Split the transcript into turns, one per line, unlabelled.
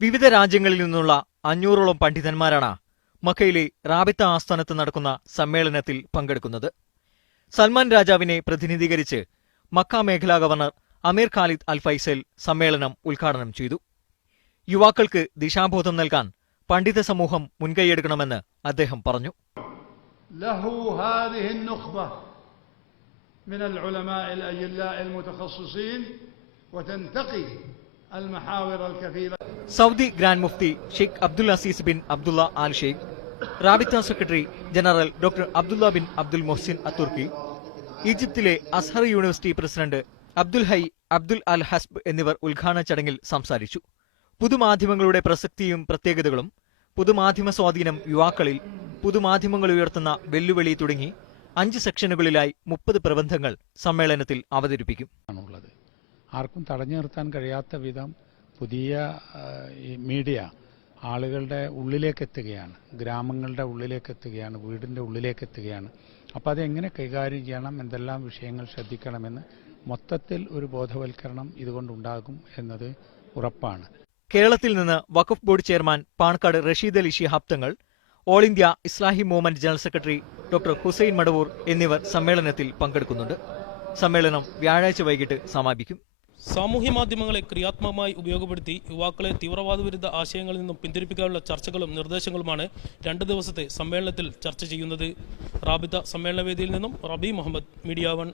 വിവിധ രാജ്യങ്ങളിൽ നിന്നുള്ള അഞ്ഞൂറോളം പണ്ഡിതന്മാരാണ് മക്കയിലെ റാബിത്ത ആസ്ഥാനത്ത് നടക്കുന്ന സമ്മേളനത്തിൽ പങ്കെടുക്കുന്നത് സൽമാൻ രാജാവിനെ പ്രതിനിധീകരിച്ച് മക്ക മേഖലാ governor Amir Khalid Al Faisal സമ്മേളനം ഉദ്ഘാടനം ചെയ്തു യുവാക്കൾക്ക് ദിശാബോധം നൽകാൻ പണ്ഡിത സമൂഹം മുൻകൈയെടുക്കണമെന്ന് അദ്ദേഹം പറഞ്ഞു
له هذه النخبة من العلماء الأجلاء المتخصصين وتنتقي المحاور الكثيرة
Saudi grand Mufti Sheikh Abdul Aziz bin Abdullah Al Sheikh Rabita secretary general doctor Abdullah bin Abdul Mohsin Al Turki ഈജിപ്തിലെ Azhar university president Abdul Hai Abdul Al Hasb എന്നിവർ ഉദ്ഘാടന ചടങ്ങിൽ സംസാരിച്ചു. പുതുമാധ്യമങ്ങളുടെ പ്രസക്തിയും പ്രത്യേകതകളും പുതുമാധ്യമ സ്വാധീനം യുവാക്കളിൽ പുതുമാധ്യമങ്ങൾ ഉയർത്തുന്ന വെല്ലുവിളി തുടങ്ങി അഞ്ച് സെക്ഷനുകളിലായി മുപ്പത് പ്രബന്ധങ്ങൾ സമ്മേളനത്തിൽ അവതരിപ്പിക്കും.
ആർക്കും തടഞ്ഞു നിർത്താൻ കഴിയാത്ത വിധം പുതിയ മീഡിയ ആളുകളുടെ ഉള്ളിലേക്ക് എത്തുകയാണ്. ഗ്രാമങ്ങളുടെ ഉള്ളിലേക്ക് എത്തുകയാണ്. വീടിന്റെ ഉള്ളിലേക്ക് എത്തുകയാണ്. അപ്പോൾ അതെങ്ങനെ കൈകാര്യം ചെയ്യണം? എന്തെല്ലാം വിഷയങ്ങൾ ശ്രദ്ധിക്കണമെന്ന് മൊത്തത്തിൽ ഒരു ബോധവൽക്കരണം ഇതുകൊണ്ടുണ്ടാകും എന്നത് ഉറപ്പാണ്.
കേരളത്തിൽ നിന്ന് Waqf board chairman Panakkad Rasheed Ali Shihab Thangal all India Islahi movement general secretary doctor Hussain Madavoor എന്നിവർ സമ്മേളനത്തിൽ പങ്കെടുക്കുന്നുണ്ട്. സമ്മേളനം വ്യാഴാഴ്ച വൈകിട്ട് സമാപിക്കും.
സാമൂഹ്യ മാധ്യമങ്ങളെ ക്രിയാത്മകമായി ഉപയോഗപ്പെടുത്തി യുവാക്കളെ തീവ്രവാദ വിരുദ്ധ ആശയങ്ങളിൽ നിന്നും പിന്തിരിപ്പിക്കാനുള്ള ചർച്ചകളും നിർദ്ദേശങ്ങളുമാണ് രണ്ട് ദിവസത്തെ സമ്മേളനത്തിൽ ചർച്ച ചെയ്യുന്നത്. റാബിത സമ്മേളനവേദിയിൽ നിന്നും റബി മുഹമ്മദ് മീഡിയ വൺ.